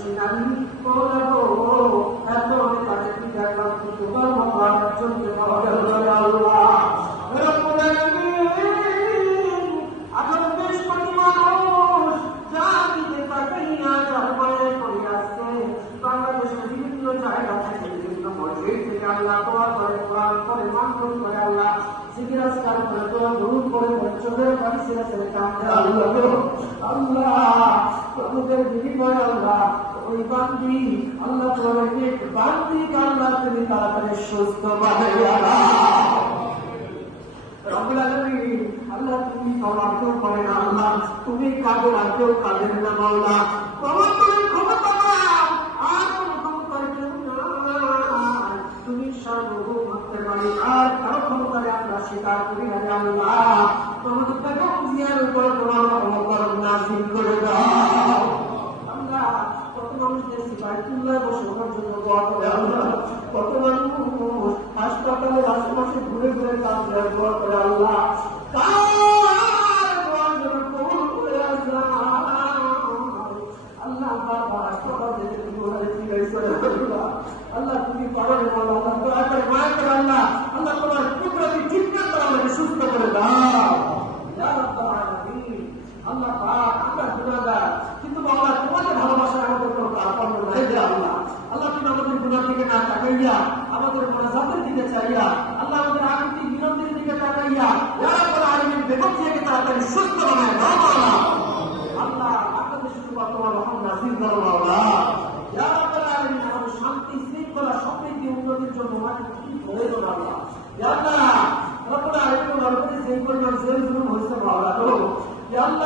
scenery মওলা গো এত তাদের কি দেখলাম তোমার মতো একজনকে পাওয়া গেল না আল্লাহ রব্বুল আলামিন 28 কোটি মানুষ জাতিতে তাকাইয়া জন্মায় পড়ে আছে বাংলাদেশের বিভিন্ন জায়গা থেকে বিভিন্ন মসজিদ থেকে আল্লাহ দোয়া করে কোরআন করে মানবত করে আল্লাহ জিজ্ঞাসা করে দোয়া দূর করে চোখের পানি ছেড়ে ছেড়ে কাঁদে আল্লাহ আল্লাহ প্রভুদের বিনিময় আল্লাহ ওই বান্দি আল্লাহ তোমাকে বান্দি আল্লাহ তুমি তাড়াতাড়ি সুস্থ বানাইয়া রব্বুল আলামিন আল্লাহ তুমি ক্ষমা কেউ করে না আল্লাহ তুমি কাঁদো না কেউ কাঁদেন না মাওলা ক্ষমা করে ক্ষমতা আর ক্ষমতা কেউ না তুমি সর্বভূম হতে পারি আর কারো ক্ষমতায় আমরা স্বীকার করি না আল্লাহ তোমাদের টাকা জিয়ার উপর তোমার ক্ষমতা নাযিল করে দাও আমরা কত মানুষ দেখছি বাইতুল্লাহ বসে ওনার জন্য দোয়া করে আল্লাহ কত মানুষ হাসপাতালের আশেপাশে ঘুরে ঘুরে কাঁদলে দোয়া করে আল্লাহ আল্লাহ বাবা হাসপাতাল থেকে তুমি ওনারে ফিরাইছো আল্লাহ তুমি পারেন আল্লাহ দয়া করে মায়া করে আল্লাহ আল্লাহ তোমার কুদরতি ঠিকঠাক করে আমাকে সুস্থ করে দাও ইয়া রাব্বাল আলামিন আল্লাহ পাক আমরা গুনাহগার কিন্তু আল্লাহ তোমাকে ভালোবাসা আমাদের কোনো কারণ নাই যে আল্লাহ আল্লাহ তুমি আমাদের গুনাহ থেকে না তাকাইয়া আমাদের মুনাজাতের দিকে চাইয়া আল্লাহ আমাদের আকুতি বিনতির দিকে তাকাইয়া ইয়া রাব্বাল আলামিন বেগম থেকে তাড়াতাড়ি সুস্থ বানায় দাও আল্লাহ আপনাদের শুধু তোমার রহমত নাযিল করো মাওলা ইয়া রাব্বাল আলামিন আমাদের শান্তি শৃঙ্খলা সমৃদ্ধি উন্নতির জন্য আমাকে কি প্রয়োজন আল্লাহ ইয়া আল্লাহ রব্বুল আলামিন আমাদের যে পরিমাণ জেল জুলুম হয়েছে মাওলা ইয়া আল্লাহ